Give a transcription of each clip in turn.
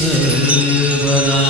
सर्वदा।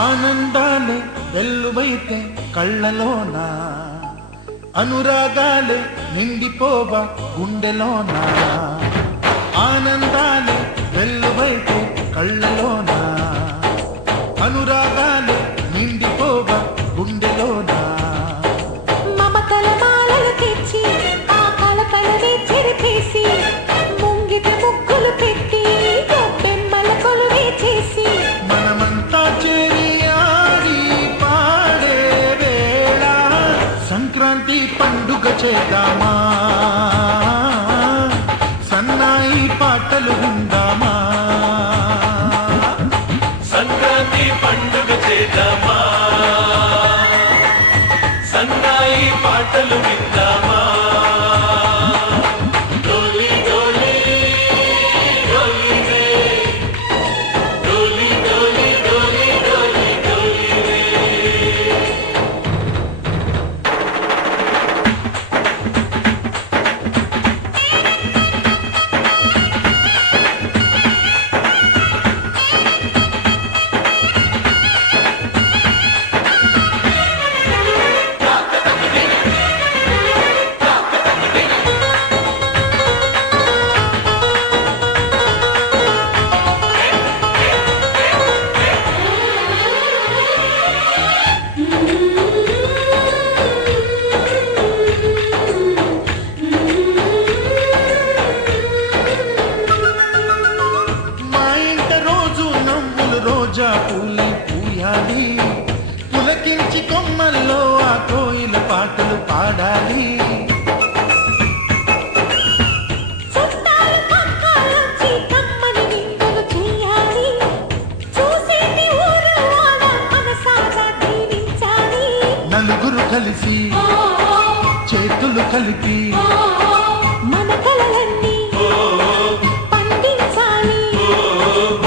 ఆనందాలే వెల్లువైతే కళ్ళలోన అనురాగాలే నిండిపోవా గుండెలోన ఆనందాలే వెల్లువైతే కళ్ళలోన అనురాగాలే నిండిపోవా గుండెలోన మమతల మాలలు తెచ్చి ఆ కలతలని చెరిపేసి ముంగిట ముగ్గులు పెట్టి బెమ్మల కొలువే చేసి మనమంతా చేరి ఆడి పాడే వేళ సంక్రాంతి పండుగ చేద్దామా సన్నాయి పాటలు విందామా సంక్రాంతి పండుగ చేద్దామా సన్నాయి పాటలు విందామా డోలి డోలి డోలి రే డోలి డోలి డోలి డోలి డోలి రే మా ఇంట రోజు నవ్వులు రోజా పూలే పూయాలి పులకించి కొమ్మల్లో ఆ కోయిల పాటలు పాడాలి చుట్టాలు పక్కాలొచ్చి కమ్మని విందులు చేయాలి చూసేటి ఊరు వాడ మనసారా దీవించాలి నలుగురు కలిసి చేతులు కలిపి మన కలలన్నీ పండించాలి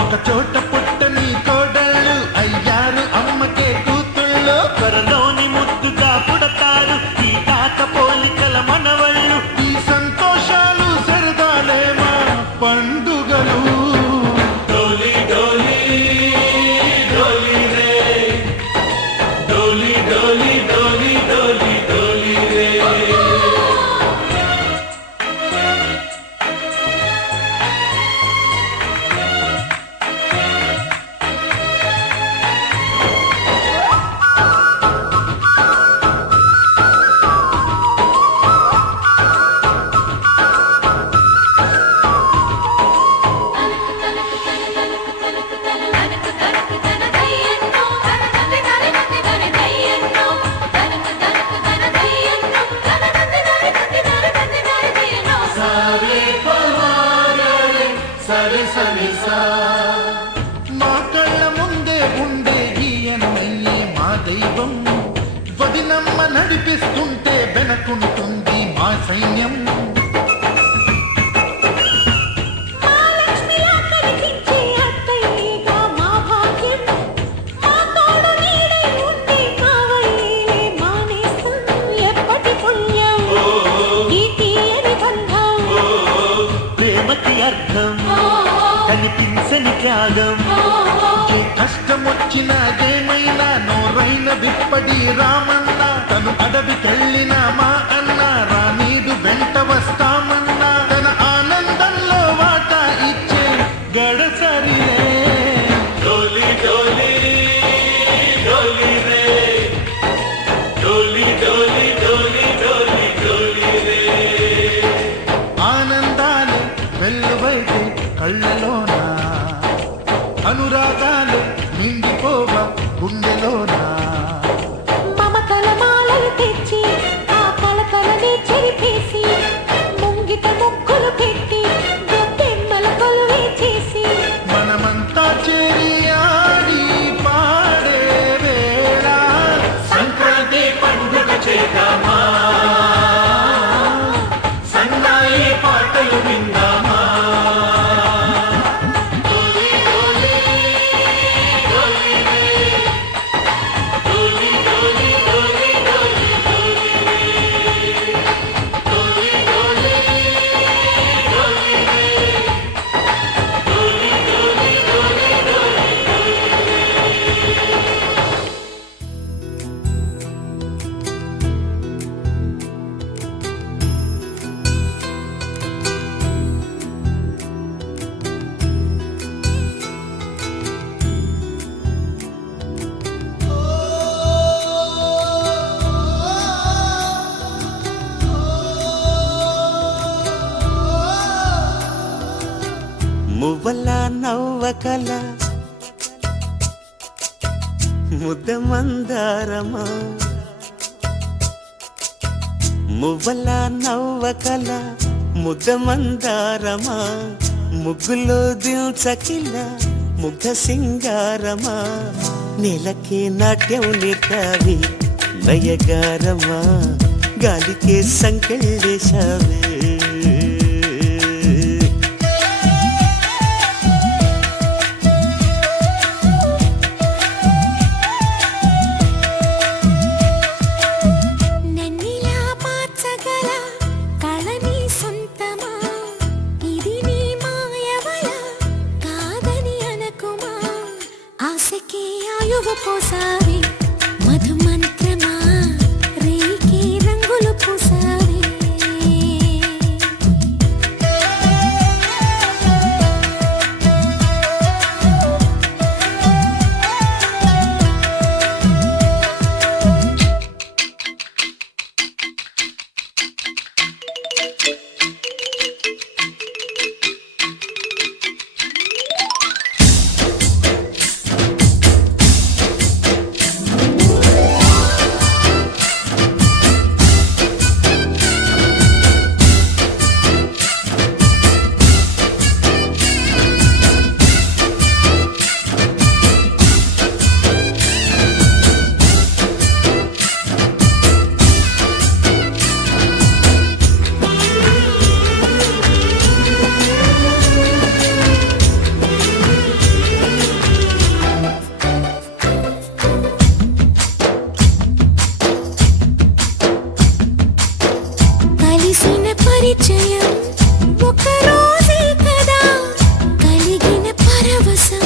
ఒక చోట పుట్టని కోడళ్ళు అయ్యారు అమ్మకే కూతుళ్ళు త్వరలోని ముద్దుగా పుడతారు ఈ తాత పోలికల మనవళ్ళు ఈ సంతోషాలు సరదాలే మా పండుగలు డోలి డోలి డోలి రే డోలి డోలి డోలి డోలి డోలి రే మా కళ్ళ ముందే ఉండే ఈయనయ్యే మా దైవం వదినమ్మ నడిపిస్తుంటే వెనకుంటుంది మా సైన్యం మహాలక్ష్మిలా కనిపించే అత్తయ్యేగా మా భాగ్యం మా తోడు నీడై ఉంటే కావయ్యేలే మానేస్తాం ఎప్పటి పుణ్యం ఈ తీయని బంధం ప్రేమకి అర్థం కనిపించని త్యాగం ఏ కష్టం వచ్చినా ఏమైనా నోరైన విప్పడి రామన్న తను అడవికెళ్ళిన మా అన్న రానీడు వెంట వస్తామన్నా తన ఆనందంలో వాటా ఇచ్చే గడసరిలే అనురాగాలు నిండిపోవా గుండెలోనా మమతల మాలలు తెచ్చి ఆ కలకలని చెరిపేసి ముంగిట ముక్కులు పెట్టి గొప్పెమ్మల కొలువే చేసి మనమంతా చేరి ఆడి పాడే వేళ సంక్రాంతి పండుగ చేద్దామా సన్నాయి పాటలు విందామా మువ్వల నవ్వకల ముద్ద మందారమా మువ్వల నవ్వకల ముద్ద మందారమా ముగ్గులో దిల్చకిల ముగ్ధ సింగారమా నెలకే నాట్యం నేర్తావి నయగారమా గాలికే సంకెళ్ళేశావే నన్నిలా మార్చగల కళని సొంతమా ఇది నీ మాయవల కాదని అనకుమా ఆశకి ఆయువు పోసావి మధుమంత్రమా రేకి రంగులు పూసావి కలిసిన పరిచయం ఒక రోజే కదా కలిగిన పరవశం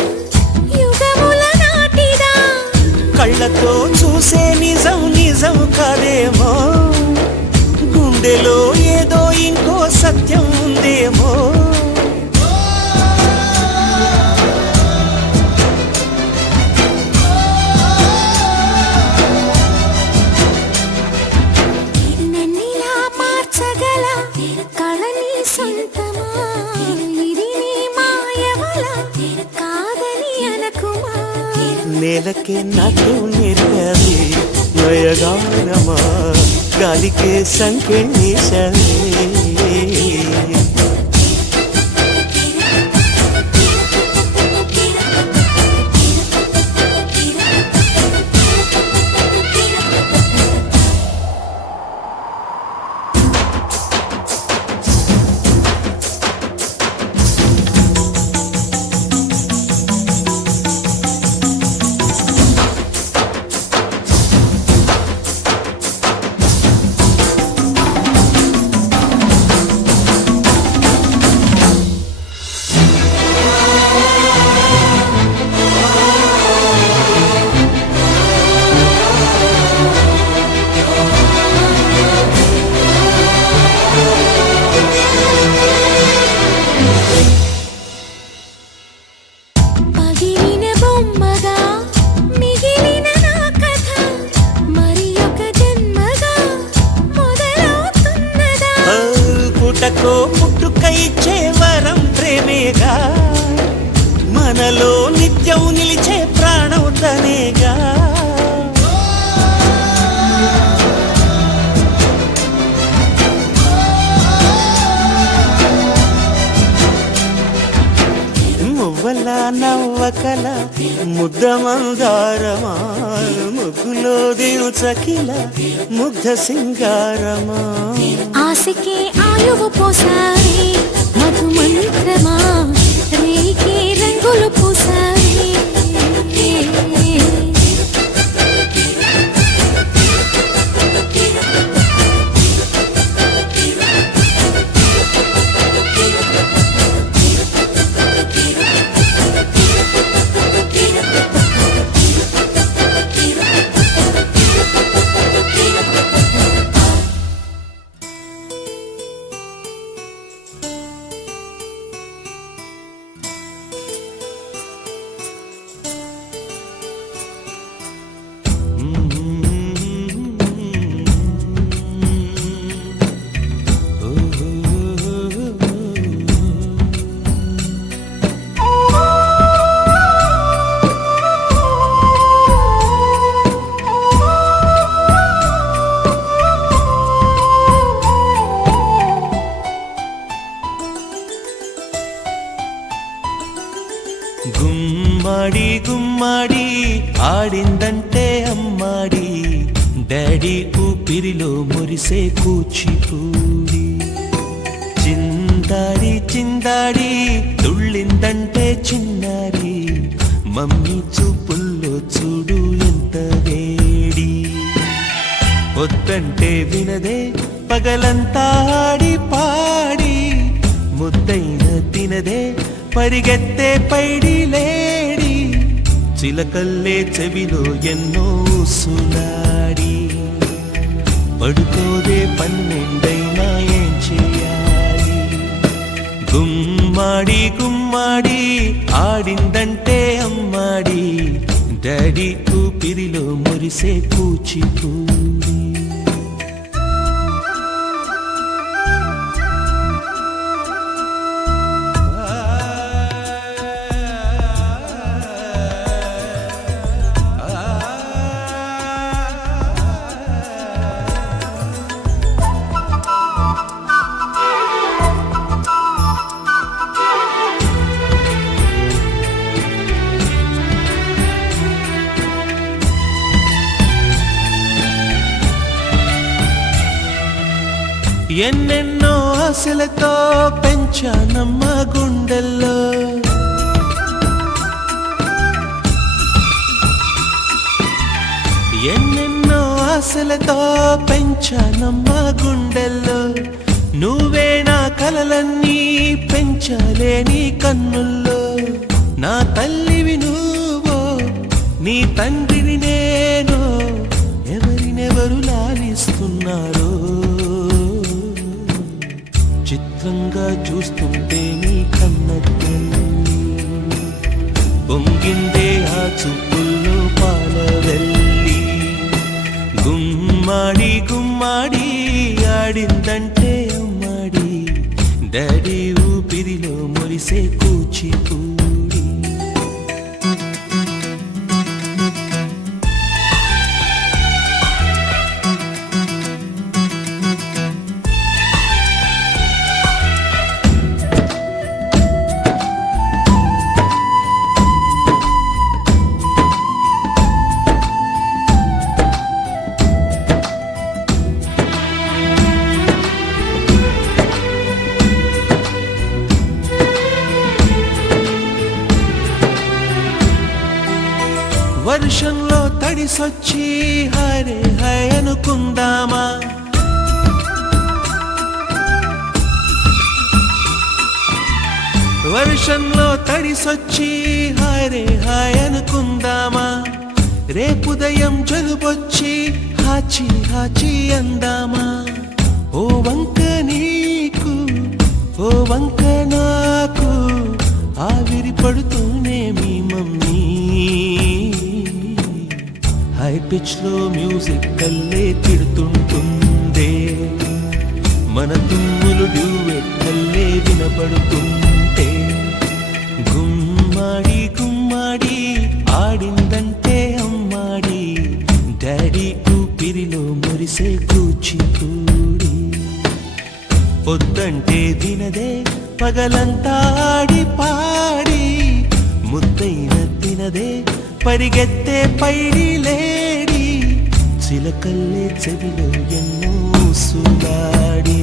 యుగముల నాటిదా కళ్ళతో చూసే నిజం నిజం కాదేమో గుండెలో ఏదో ఇంకో సత్యం ఉందేమో నన్నిలా మార్చగల కళని సొంతమా ఇది నీ మాయవల కాదని అనకుమా నేలకే నాట్యం నేర్పావి నయగారమా గాలికే సంకెళ్ళేశావే పుట్టుకై ఇచ్చే వరం ప్రేమేగా మనలో నిత్య నిత్యం నిలిచే ప్రాణం తనేగా. మువ్వల నవ్వకల ముద్ద మందారమా, ముగ్గులో దించకిల ముగ్ధ సింగారమా. ఆశకే ఆయువు పోసారి మధు మంత్రమా, రేకే రంగులు పూసారి. గుమ్మడి గుమ్మడి ఆడిందంటే అమ్మాడి, డాడీ ఊపిరిలో మురిసే కూచిపూడి. చిందాడి చిందాడి తుళ్ళిందంటే చిన్నారి, మమ్మీ చూపుల్లో చూడు ఎంత వేడి. వద్దంటే వినదే పగలంతా ఆడి పాడి, ముద్దైన తినదే పరిగెత్తే పైడి లేడి. చిలకల్లే చెవిలో ఎన్నో సులాడి, పడుకోదే పన్నెండైనా ఏం చేయాలి. గుమ్మాడి గుమ్మాడి ఆడిందంటే అమ్మాడి, డాడీ ఊపిరిలో మురిసే కూచిపూడి. ఎన్నెన్నో ఆశలతో పెంచానమ్మ గుండెల్లో, ఎన్నెన్నో ఆశలతో పెంచానమ్మ గుండెల్లో. నువ్వే నా కలలన్నీ పెంచాలే నీ కన్నుల్లో. నా తల్లివి నువ్వో, నీ తండ్రిని నేను, ఎవరినెవరు లాలిస్తున్నారో. చిత్రంగా చూస్తుంటే నీ కన్నట్టు పొంగిందే ఆ చూపుల్లో పాలవెల్లి. గుమ్మాడి గుమ్మాడి ఆడిందంటే అమ్మాడి, డాడీ ఊపిరిలో మురిసే కూచిపూడి. వర్షంలో తడిసొచ్చి హరే హై అనుకుందామా. వర్షంలో తడిసొచ్చి హరే హై అనుకుందామా. రేపుదయం జలుబొచ్చి హాచి హాచి అందామా. ఓ వంక నీకు ఓ వంక నాకు, ఆవిరి పడుతూనే మీ మమ్మీ. హై పిచ్ లో మ్యూజిక్ కల్లే తిడుతుంటుందే, మన తుమ్ములు డ్యూయెట్ కల్లే వినపడుతుంటే. గుమ్మాడి గుమ్మాడి వద్దంటే వినదే పగలంతా ఆడి పాడి ముద్దైన తినదే పరిగెత్తే పైడి లేడి చిలకల్లే చెవిలో ఎన్నో సులాడి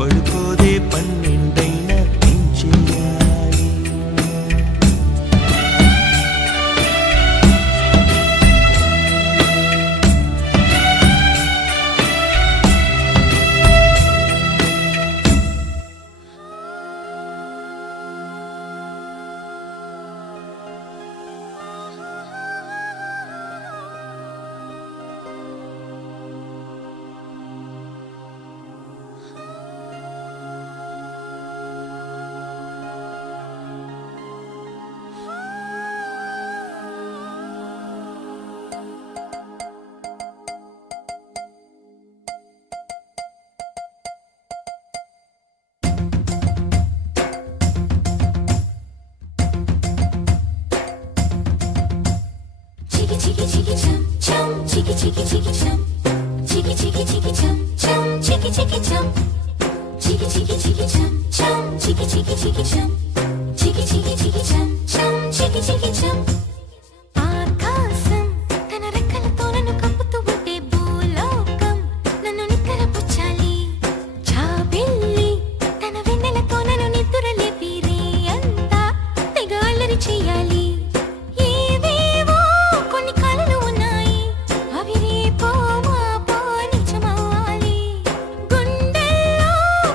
పడుకోదే పన్నెండైనా పెంచేయాలి Chiki chiki chum chum, chiki chiki chiki chum, chiki chiki chiki chum chum, chiki chiki chum, chiki chiki chiki chum chum, chiki chiki chiki chum, chiki chiki chiki chum chum, chiki chiki chum. ఆకాశం తన రెక్కలతో నన్ను కప్పుతూ ఉంటే భూలోకం నన్ను నిక్కరపుచ్చాలి. జాబిల్లి తన వెన్నెలతో నన్ను నిద్రలేపి రేయంతా తెగ అల్లరి చెయ్యాలి. ఏవేవో కొన్ని కలలు ఉన్నాయి, అవి రేపో మాపో నిజమవ్వాలి. గుండెల్లో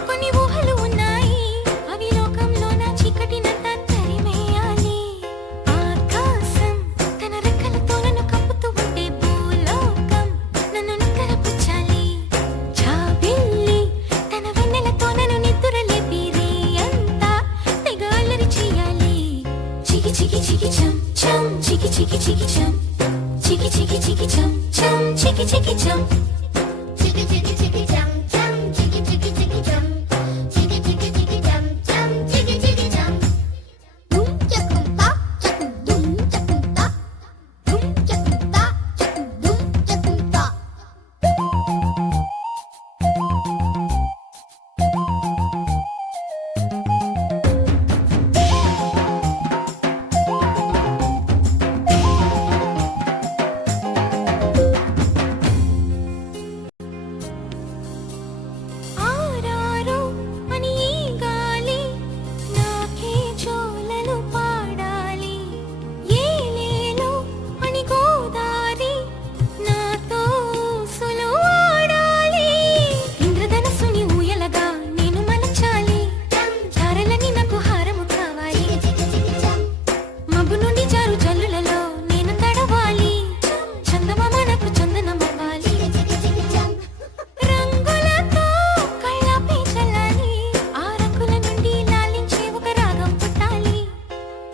కొన్ని ఊహలు ఉన్నాయి, అవి లోకంలో నా చీకటినంతా తరిమేయాలి. ఆకాశం తన రెక్కలతో నన్ను కప్పుతూ ఉంటే భూలోకం నన్ను నిక్కరపుచ్చాలి. జాబిల్లి తన వెన్నెలతో నన్ను నిద్రలేపి రేయంతా తెగ అల్లరి చెయ్యాలి. చికి చికి చికి చం చం, చికి చికి చికి చం, చికి చికి చికి చం చం, చికి చికి చం. Chiki chiki chiki chum chum, chiki chiki chiki chum, chiki chiki chiki chum chum, chiki chiki chum. Dum chakum ta, chakum dum chakum ta, dum chakum ta, chakum dum chakum ta. ఆరారు అని ఈ గాలి నాకే జోలలు పాడాలి. ఏలేలో అని గోదారి నాతో ఊసులు ఆడాలి. ఇంద్రధనస్సుని ఊయలగా నేను మలచాలి. చారలని నాకు హారము కావాలి. మబ్బు నుండి జారు జల్లులలో నేను తడవాలి. చందమామ నాకు చందనమవ్వాలి. రంగులతో కళ్ళాపై చల్లాలి. ఆ రంగుల నుండి లాలించే ఒక రాగం పుట్టాలి.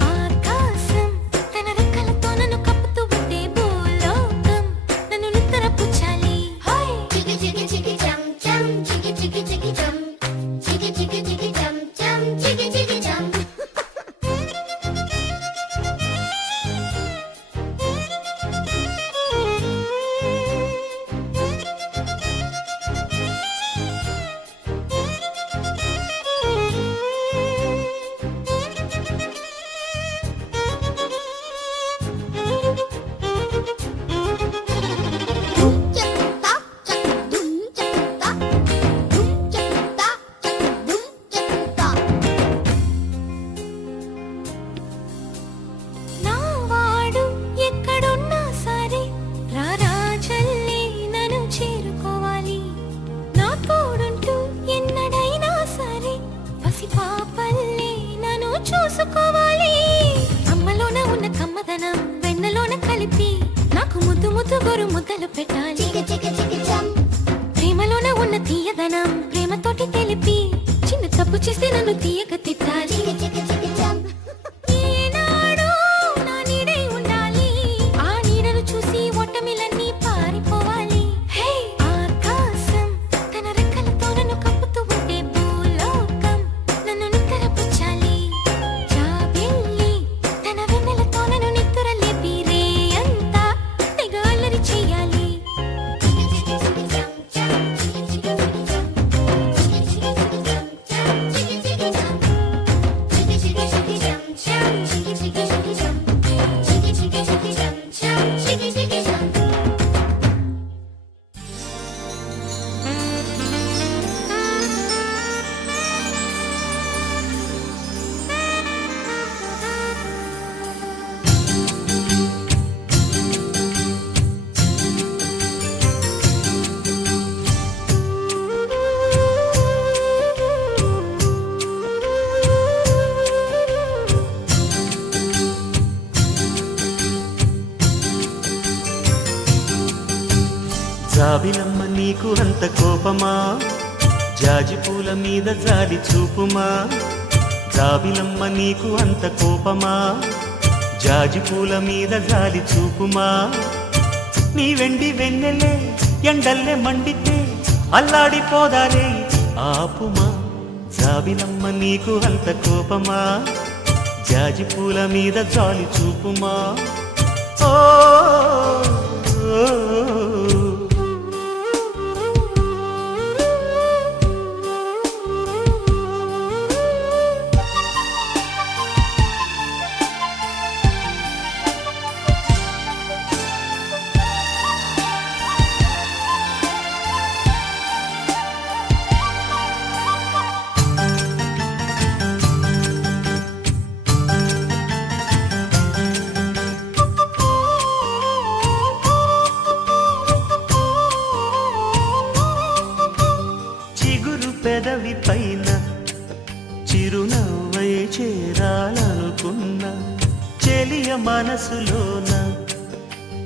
ఆకాశం తన రెక్కలతో నన్ను కప్పుతూ ఉంటే భూలోకం నన్ను నిద్రపుచ్చాలి. Chiki chiki chiki chum chum, chiki chiki chiki chum, chiki chiki chiki chum chum, chiki chiki chum. Dum chakum ta, chakum dum chakum ta, dum chakum ta, chakum dum chakum ta. నా వాడు ఎక్కడున్నా సరే రారాజల్లే నన్ను చేరుకోవాలి. నా తోడుంటూ ఎన్నడైనా సరే పసిపాపల్లే నన్ను చూసుకోవాలి. అమ్మలోన ఉన్న కమ్మదనం వెన్నలోన కలిపి నాకు ముద్దు ముద్దు గొరు ముద్దలు పెట్టాలి. Chiki chiki chiki chum, ప్రేమలోన ఉన్న తీయదనం ప్రేమతోటి తెలిపి చిన్న తప్పు చేస్తే నన్ను తీయక తిట్టాలి. chiki chiki chiki chum. ఈనాడు నా నీడై ఉండాలి. ఆ నీడను చూసి ఓటమిలన్నీ పారిపోవాలి. హే ఆకాశం తన రెక్కలతో నన్ను కప్పుతూ ఉంటే భూలోకం నన్ను నిక్కరపుచ్చాలి. జాబిల్లి తన వెన్నెలతో నన్ను నిద్రలేపి రేయంతా తెగ అల్లరి చెయ్యాలి. Chiki chiki chiki chum chum, chiki chiki chiki chum, chiki chiki జాబిలమ్మ నీకు అంత కోపమా జాజి పూల మీద జాలి చూపుమా జాబిలమ్మ నీకు అంత కోపమా జాజి పూల మీద జాలి చూపుమా నీ వెండి వెన్నెలే ఎండల్లే మండితే అల్లాడిపోదారే ఆపుమా జాబిలమ్మ నీకు అంత కోపమా జాజి పూల మీద జాలి చూపుమా ఓ పెదవి పైన చిరునవ్వై చేరాలనుకున్నా చెలియ మనసులోన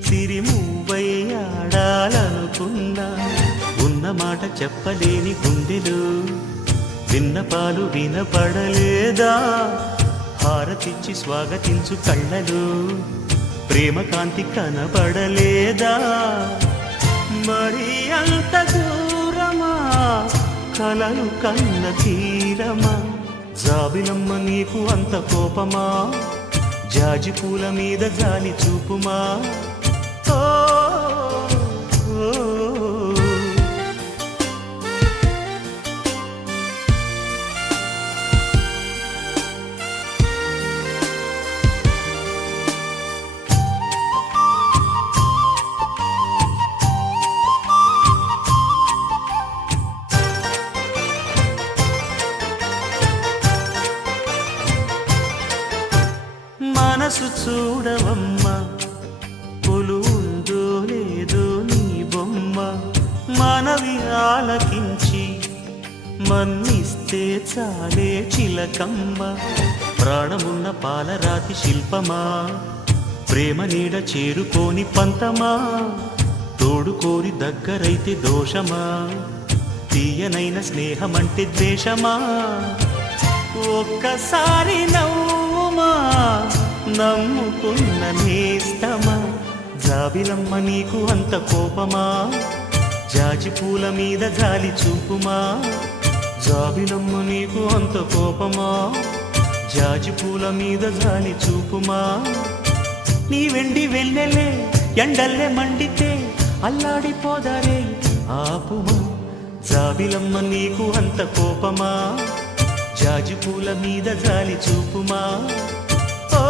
సిరిమువ్వై ఆడాలనుకున్నా ఉన్న మాట చెప్పలేని గుండెలు విన్నపాలు వినపడలేదా హారతిచ్చి స్వాగతించు కళ్ళలు ప్రేమ కాంతి కనపడలేదా మరి అంత దూరమా కలలు కన్న తీరమా జాబిలమ్మ నీకు అంత కోపమా జాజి పూల మీద జాలి చూపుమా ఓ మనసు చూడవమ్మా కొలువుందో లేదో నీ బొమ్మ మనవి ఆలకించి మన్నిస్తే చాలే చిలకమ్మ ప్రాణమున్న పాలరాతి శిల్పమా ప్రేమ నీడ చేరుకోని పంతమా తోడుకోరి దగ్గరైతే దోషమా తీయనైన స్నేహమంటే ద్వేషమా ఒక్కసారి నవ్వుమా నమ్ముకున్న నేస్తమా జాబిలమ్మ నీకు అంత కోపమా జాజి పూల మీద జాలి చూపుమా జాబిలమ్మ నీకు అంత కోపమా జాజి పూల మీద జాలి చూపుమా నీ వెండి వెన్నెలే ఎండల్లే మండితే అల్లాడిపోదారే ఆపుమా జాబిలమ్మ నీకు అంత కోపమా జాజి పూల మీద జాలి చూపుమా ఓ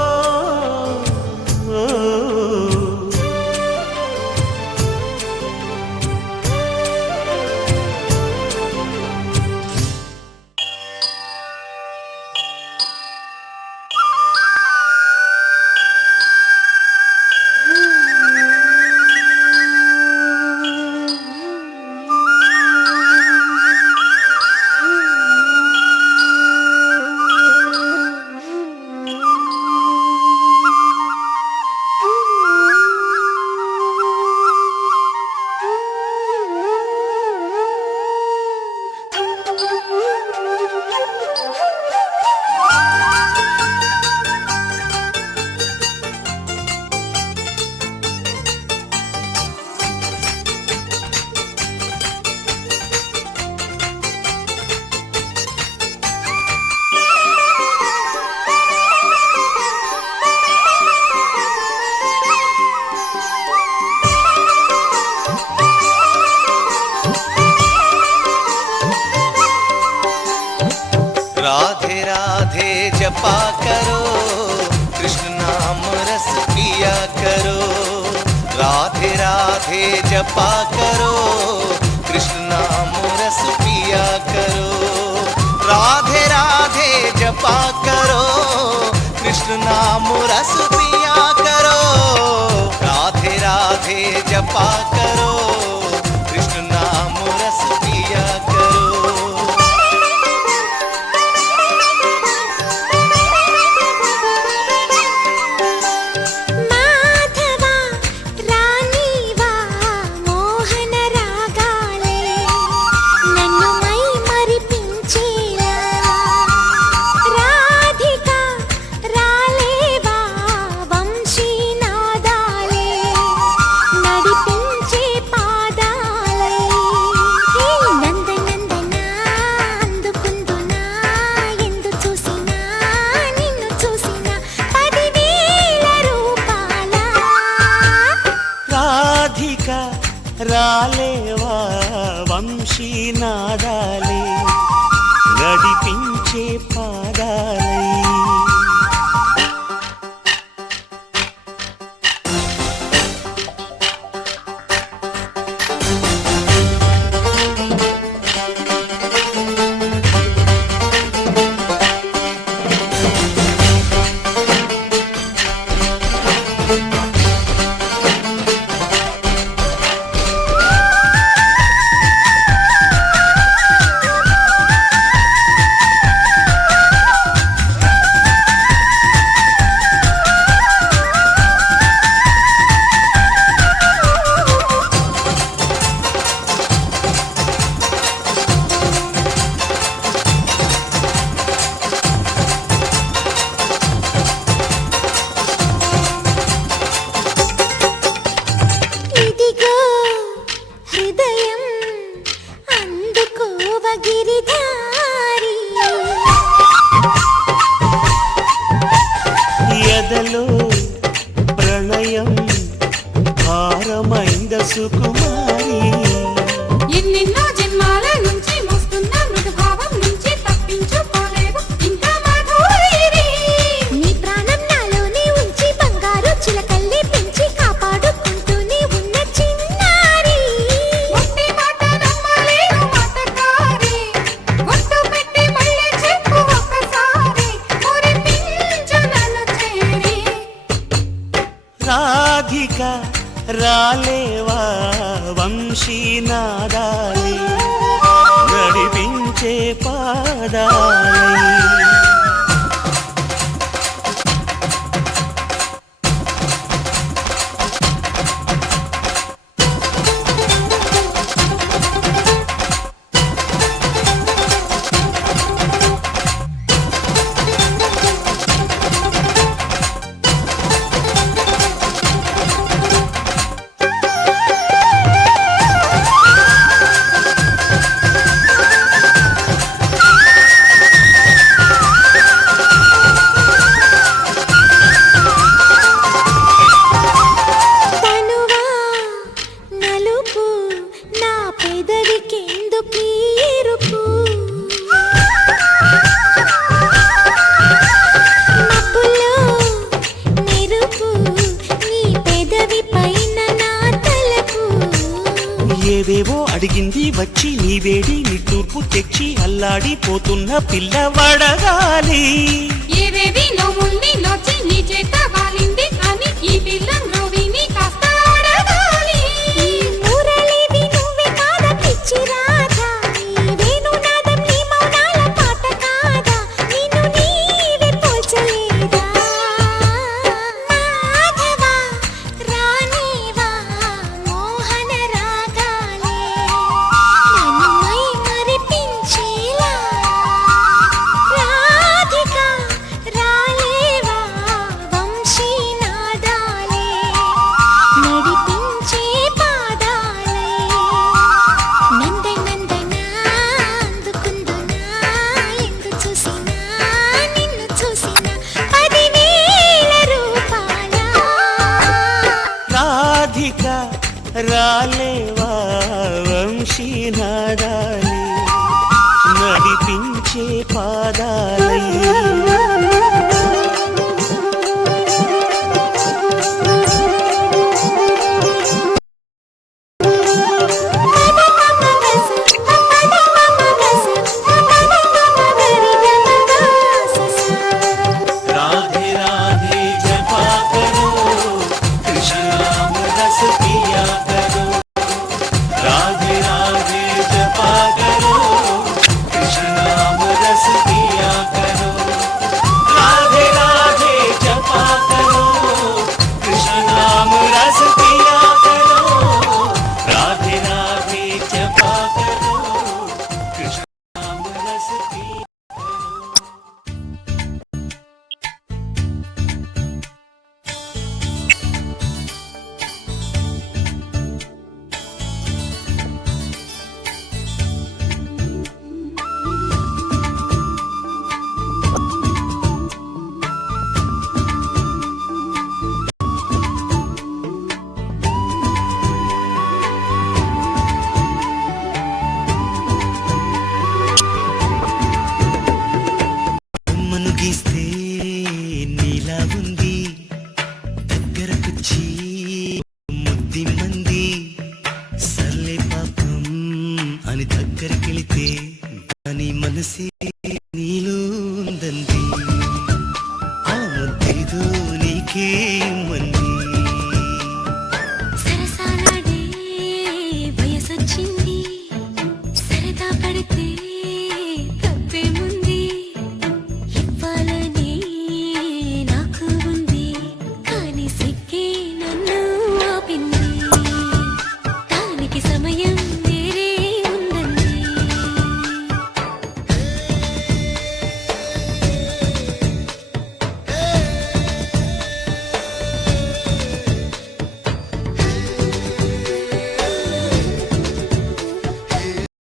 राधे राधे जपा करो कृष्ण नाम रस पिया करो राधे राधे जपा करो कृष्ण नाम रस पिया करो राधे राधे जपा करो कृष्ण नाम रस पिया करो राधे राधे जपा करो कृष्ण नाम रस पिया करो माधवा रानीवा मोहन रा వంశీ నాదాలే నడిపించే పాదాలై ఇదిగో హృదయం అందుకోవ గిరిధారి ఎదలో ప్రణయం భారమైంద సుకుమారి ఎన్నెన్నో జన్మాల నుంచి మోస్తున్న మృదుభావం నుంచి తప్పించుకోలేవు ఇంకా మాధురి నీ ప్రాణం నాలోనే ఉంచి బంగారు చిలకల్లి పెంచి కాపాడుకుంటూనే ఉన్న చిన్నారి ఒట్టి మాట నమ్మలేను మాటకారి ఒట్టు పెట్టి మళ్ళీ చెప్పు ఒక్కసారి మురిపించు నన్ను చేరి రాధిక రాలేవా వంశీ నాదాలే నడిపించే పాదాలై తనువా నలుపు నా పెదవికెందుకీ ఎరుపు మబ్బులో మెరుపు నీ పెదవి పైన నా తలపు ఏవేవో అడిగింది వచ్చి నీ వేడి నీ తూర్పు తెచ్చి అల్లాడిపోతున్న పిల్ల వడగాలి ఏవేవి నోముల్ని నోచి నీ చేత వాలింది కానీ ఈ పిల్లంలో విని కాస్త అడగాలి మురళివి నువ్వే కాదా పిచ్చి రాధా నీ వేణునాదం నీ మౌనాల పాట కాదా నిన్ను నీవే పోల్చలేదా మాధవా రానివా మోహన రాగాలే నన్ను మై మరిపించేలా రాధిక రాలేవా ఇలా ఉంది దగ్గరకొచ్చి ముద్ది మంది సర్లే పాపం అని దగ్గరికెళితే దాని మనసే నీలో ఉందంది ఆ ముద్దేదో నీకే